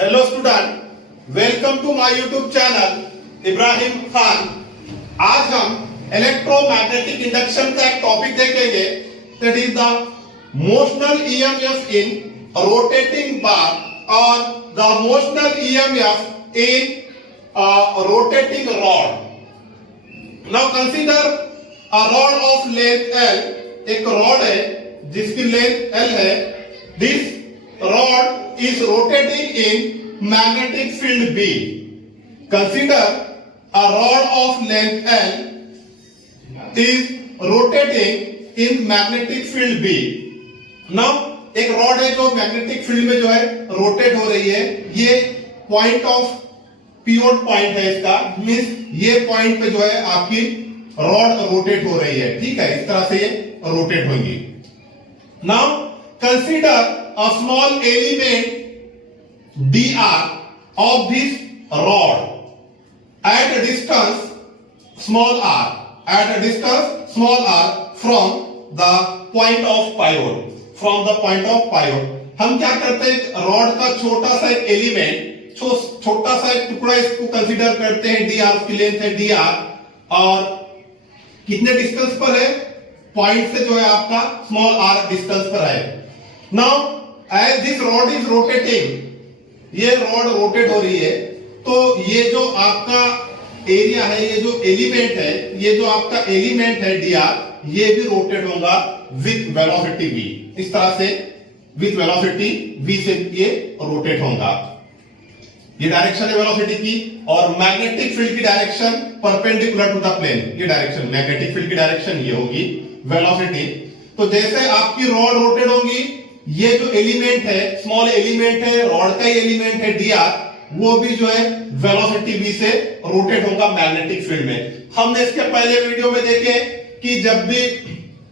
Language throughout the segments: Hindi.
Hello student, welcome to my YouTube channel Ibrahim Khan. आज हम इलेक्ट्रोमैग्नेटिक इंडक्शन का एक टॉपिक देखेंगे, that is the motional EMF in rotating bar और the motional EMF in rotating rod. Now consider a rod of length L। एक रॉड है जिसकी लेंथ L है। This rod is rotating in magnetic field B. Consider a rod of length L is rotating in magnetic field B. Now एक रॉड है जो मैग्नेटिक फील्ड में जो है रोटेट हो रही है। ये पॉइंट ऑफ पिवट पॉइंट है इसका, मींस ये पॉइंट पे जो है आपकी रॉड रोटेट हो रही है। ठीक है, इस तरह से ये रोटेट होंगी। Now consider a small element dr of this rod at a distance small r, at a distance small r from the point of pivot, from the point of pivot। हम क्या करते हैं, रॉड का छोटा सा एक एलिमेंट, छोटा सा एक टुकड़ा इसको कंसीडर करते हैं। dr की लेंथ है dr और कितने डिस्टेंस पर है, पॉइंट से जो है आपका स्मॉल r डिस्टेंस पर है। Now as this rod is rotating, ये रॉड रोटेट हो रही है, तो ये जो आपका एरिया है, ये जो एलिमेंट है, ये जो आपका एलिमेंट है dr, ये भी रोटेट होगा विथ वेलोसिटी v। इस तरह से विथ वेलोसिटी v से ये रोटेट होगा। ये डायरेक्शन है वेलोसिटी की, और मैग्नेटिक फील्ड की direction perpendicular to the plane. ये डायरेक्शन, मैग्नेटिक फील्ड की डायरेक्शन ये होगी वेलोसिटी। तो जैसे आपकी रॉड रोटेट होगी, ये जो एलिमेंट है, स्मॉल एलिमेंट है, रॉड का ही एलिमेंट है dr, वो भी जो है वेलोसिटी v से रोटेट होगा मैग्नेटिक फील्ड में। हमने इसके पहले वीडियो में देखे कि जब भी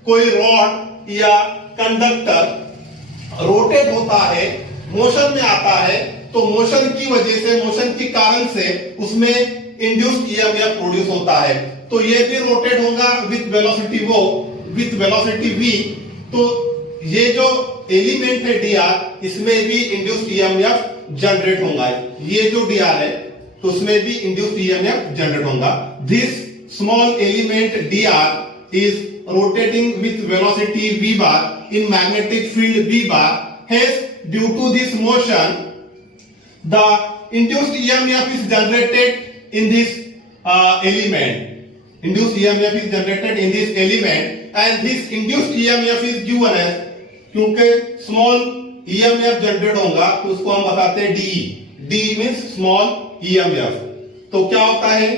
कोई रॉड या कंडक्टर रोटेट होता है, मोशन में आता है, तो मोशन की वजह से, मोशन के कारण से उसमें इंड्यूस्ड ईएमएफ प्रोड्यूस होता है। तो ये भी रोटेट होगा with velocity with velocity v। तो ये जो एलिमेंट है dr, इसमें भी इंड्यूस्ड ईएमएफ जनरेट होगा। ये जो dr है, तो उसमें भी इंड्यूस्ड ईएमएफ जनरेट होगा। This small element dr is rotating with velocity v bar in magnetic field b bar। Hence, due to this motion, the induced EMF is generated in this element. Induced EMF is generated in this element, and this induced EMF is given as, क्योंकि स्मॉल ईएमएफ जनरेट होगा तो उसको हम बताते हैं D. D means small EMF. तो क्या होता है,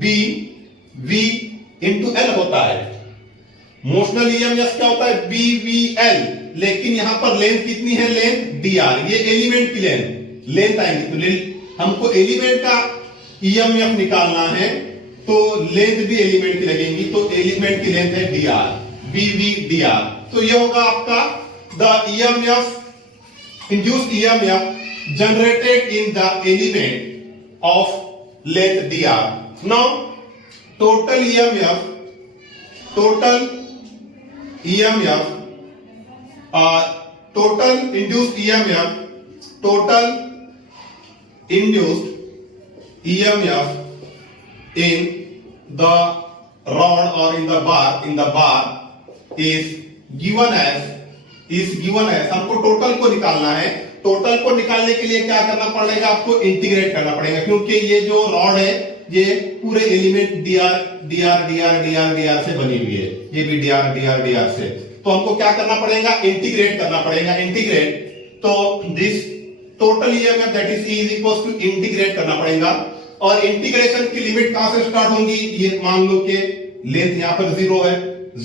बी वी इंटू एल होता है। मोशनल ईएमएफ क्या होता है, बी वी एल। लेकिन यहां पर लेंथ कितनी है, लेंथ डी आर। ये एलिमेंट की लेंथ आएगी, तो हमको एलिमेंट का ईएमएफ निकालना है, तो लेंथ भी एलिमेंट की लगेंगी। तो एलिमेंट की लेंथ है D R, B V D R. तो ये होगा आपका the EMF, induced EMF generated in the element of length dr. Now total EMF, total induced EMF, total induced EMF in the rod or in the bar is given as, हमको टोटल को निकालना है। टोटल को निकालने के लिए क्या करना पड़ेगा, आपको इंटीग्रेट करना पड़ेगा, क्योंकि ये जो रॉड है ये पूरे एलिमेंट dr से बनी हुई है। ये भी dr से, तो हमको क्या करना पड़ेगा, इंटीग्रेट करना पड़ेगा। इंटीग्रेट, तो this total EMF that is E is equal to, integrate करना पड़ेगा। और इंटीग्रेशन की लिमिट कहां से स्टार्ट होंगी, ये मान लो कि लेंथ यहां पर 0 है,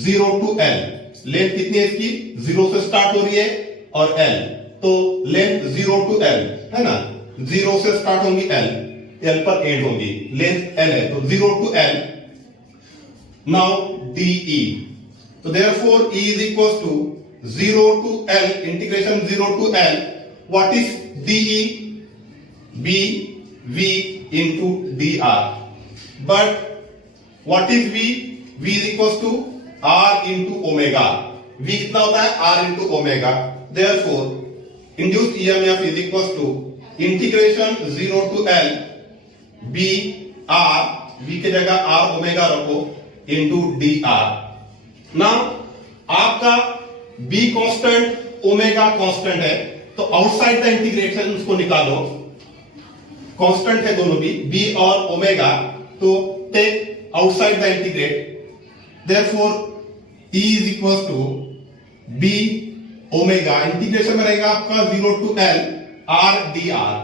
0 टू L। लेंथ कितनी है इसकी, 0 से स्टार्ट हो रही है, और L, तो लेंथ 0 टू L है ना, 0 से स्टार्ट होंगी L पर एंड होगी, लेंथ L है, तो 0 टू L। नाउ DE, तो therefore E is equal to 0 to L, integration 0 to L। What is DE, B V into dr। But what is V, V is equal to R into omega. V कितना होता है, R into omega. Therefore, induced EMF is equals to integration 0 to L B R, V की जगह R ओमेगा रखो इंटू dr। नाउ आपका B कांस्टेंट ओमेगा कांस्टेंट है, तो आउटसाइड द इंटीग्रेशन उसको निकालो, कांस्टेंट है दोनों भी B और ओमेगा, तो take outside the integrate, therefore E is equal to B omega, integration में रहेगा आपका 0 to L R dr।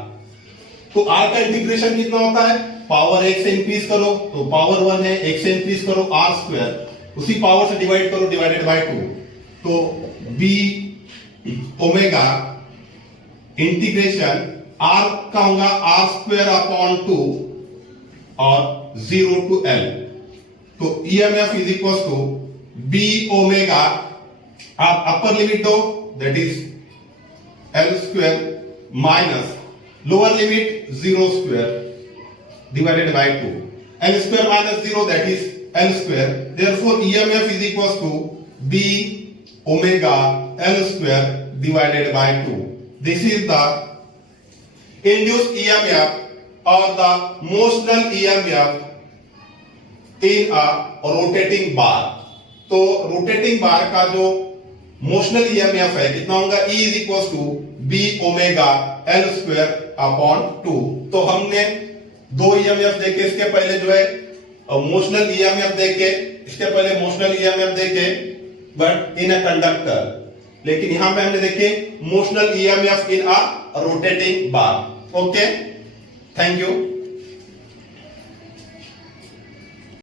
तो R का इंटीग्रेशन कितना होता है, पावर 1 से इंक्रीज करो तो पावर 1 है, 1 से इंक्रीज करो R स्क्वायर, उसी पावर से डिवाइड करो डिवाइडेड बाय 2, तो B ओमेगा इंटीग्रेशन R का होगा R स्क्वायर अपॉन 2 और 0 to L, तो EMF is equal to B omega, आप अपर लिमिट दो that is L square minus lower limit 0 square divided by 2, L square minus 0 that is L square, therefore EMF is equals to B omega L square divided by 2. This is the induced EMF or the motional EMF in a rotating bar. तो rotating bar का जो motional EMF है कितना होगा, E is equals to B omega L square upon 2। तो हमने दो ईएमएफ देखे, इसके पहले जो है मोशनल ईएमएफ देखे, इसके पहले मोशनल ईएमएफ देखे बट इन अ कंडक्टर, लेकिन यहां पे हमने देखे motional EMF in a rotating bar. Okay, thank you.